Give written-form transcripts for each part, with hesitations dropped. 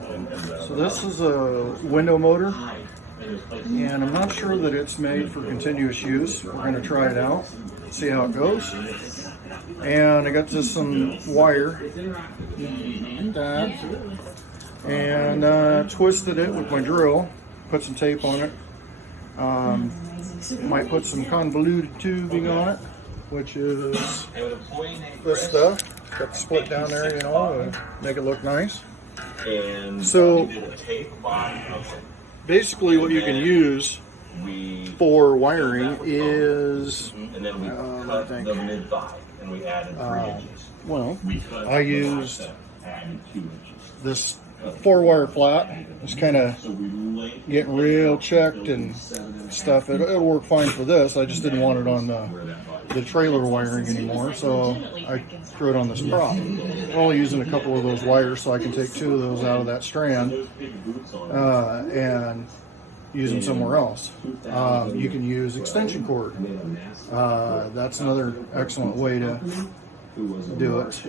So this is a window motor, and I'm not sure that it's made for continuous use. We're going to try it out, see how it goes. And I got just some wire, and twisted it with my drill, put some tape on it. Might put some convoluted tubing on it, which is this stuff. Got the split down there, you know, to make it look nice. So basically what you can use for wiring is, I think, well, I used this 4-wire flat. It's kind of getting real checked and stuff. It'll work fine for this. I just didn't want it on the trailer wiring anymore, so I threw it on this prop. I'm only using a couple of those wires, so I can take 2 of those out of that strand and use them somewhere else. You can use extension cord. That's another excellent way to do it.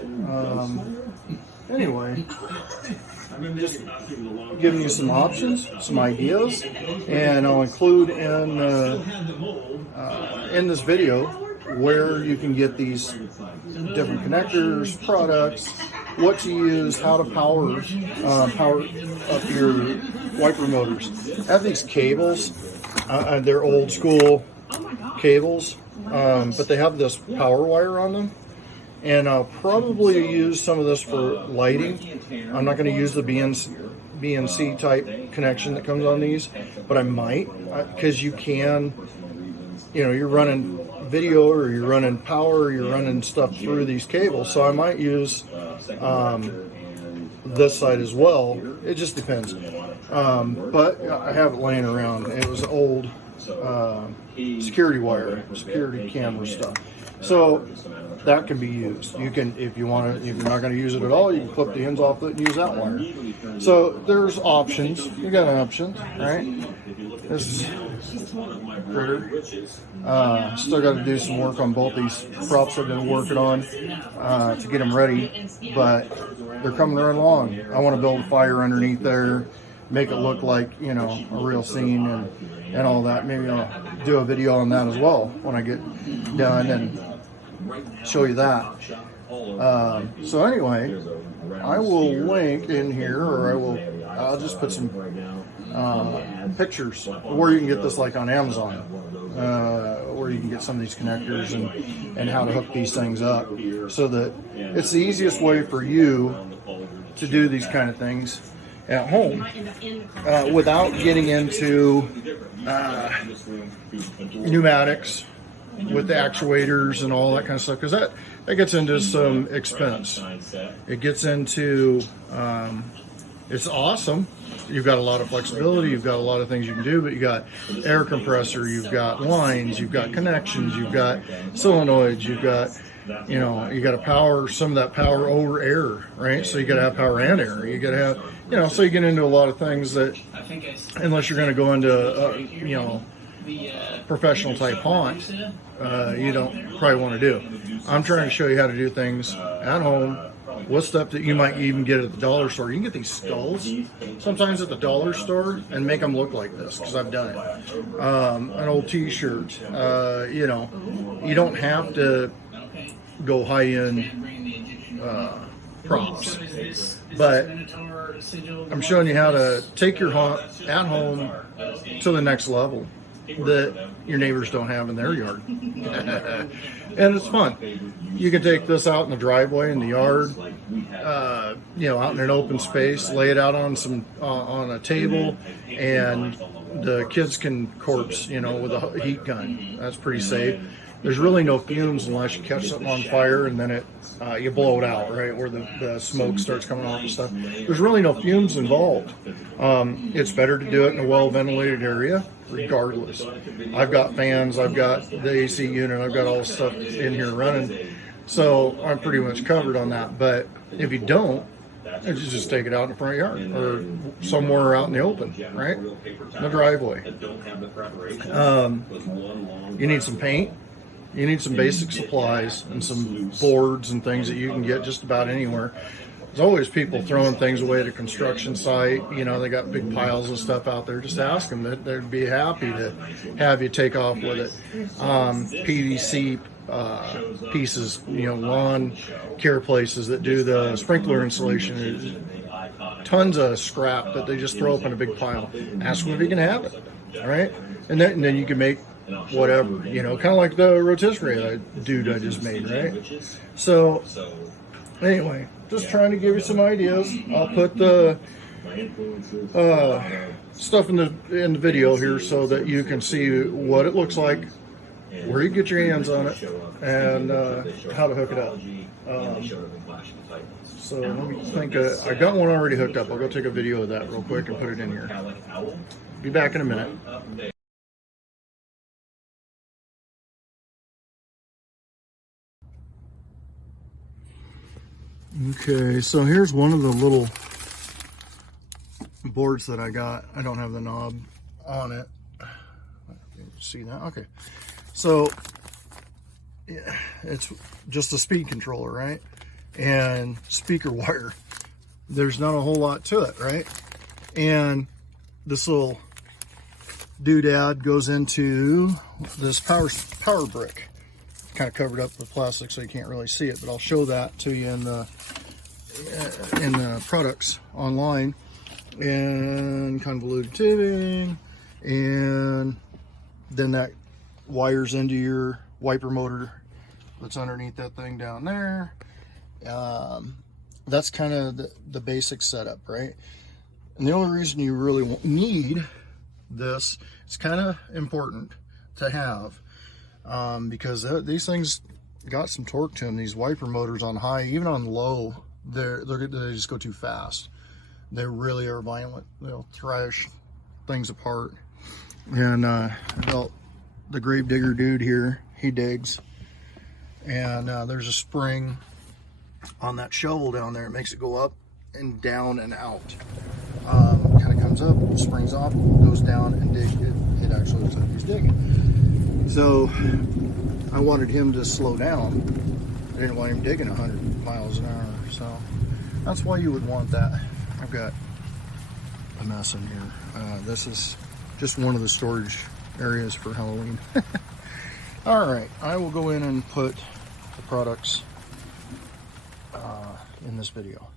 Anyway, I'm just giving you some options, some ideas, and I'll include in this video where you can get these different connectors, products, what to use, how to power up your wiper motors. I have these cables. They're old school cables, but they have this power wire on them. And I'll probably use some of this for lighting. I'm not going to use the BNC type connection that comes on these, but I might, because you can, you know, you're running video or you're running power, or you're running stuff through these cables. So I might use this side as well. It just depends. But I have it laying around. It was old security wire, security camera stuff. So that can be used. You can, if you want to, if you're not going to use it at all, you can clip the ends off it and use that wire. So there's options. You got options, right? This critter. Still got to do some work on both these props I've been working on to get them ready, but they're coming right along. I want to build a fire underneath there, make it look like, you know, a real scene and all that. Maybe I'll do a video on that as well when I get done and show you that. So anyway, I will link in here, or I'll just put some pictures where you can get this, like on Amazon, where you can get some of these connectors and how to hook these things up, so that it's the easiest way for you to do these kind of things at home without getting into pneumatics with the actuators and all that kind of stuff, because that gets into some expense. It gets into it's awesome. You've got a lot of flexibility, you've got a lot of things you can do, but you got air compressor, you've got lines, you've got connections, you've got solenoids, you've got, you know, you got to power some of that power over air, right? So you got to have power and air. You got to have, you know, so you get into a lot of things that, unless you're going to go into, you know, professional type haunt, you don't probably want to do. I'm trying to show you how to do things at home with stuff that you might even get at the dollar store. You can get these skulls sometimes at the dollar store and make them look like this, because I've done it. An old t-shirt, you know, you don't have to go high-end props, but I'm showing you how to take your haunt at home to the next level that your neighbors don't have in their yard. And it's fun. You can take this out in the driveway, in the yard, you know, out in an open space, lay it out on some on a table, and the kids can corpse, you know, with a heat gun. That's pretty safe. There's really no fumes unless you catch something on fire and then it you blow it out, right, where the smoke starts coming off and stuff. There's really no fumes involved. It's better to do it in a well-ventilated area, regardless. I've got fans, I've got the AC unit, I've got all the stuff in here running, so I'm pretty much covered on that. But if you don't, you just take it out in the front yard or somewhere out in the open, right, in the driveway. You need some paint. You need some basic supplies and some boards and things that you can get just about anywhere. There's always people throwing things away at a construction site. You know, they got big piles of stuff out there. Just ask them. They'd be happy to have you take off with it. PVC pieces, you know, lawn care places that do the sprinkler installation. Tons of scrap that they just throw up in a big pile. Ask them if you can have it. All right, and then you can make whatever, you know, kind of like the rotisserie dude I just made, right? So anyway, just trying to give you some ideas. I'll put the stuff in the video here so that you can see what it looks like, where you get your hands on it, and how to hook it up. So let me think. I got one already hooked up. I'll go take a video of that real quick and put it in here. Be back in a minute. Okay, so here's one of the little boards that I got. I don't have the knob on it. See that? Okay. So yeah, it's just a speed controller, right? And speaker wire. There's not a whole lot to it, right? And this little doodad goes into this power brick. Kind of covered up with plastic so you can't really see it, but I'll show that to you in the products online. And convoluted tubing, and then that wires into your wiper motor that's underneath that thing down there. That's kind of the basic setup, right? And the only reason you really need this, it's kind of important to have, because these things got some torque to them. These wiper motors on high, even on low, they just go too fast. They really are violent. They'll thrash things apart. And the grave digger dude here, he digs. And there's a spring on that shovel down there. It makes it go up and down and out. Kind of comes up, springs off, goes down and digs. It actually looks like he's digging. So I wanted him to slow down. I didn't want him digging 100 miles an hour. So that's why you would want that. I've got a mess in here. This is just one of the storage areas for Halloween. All right, I will go in and put the products in this video.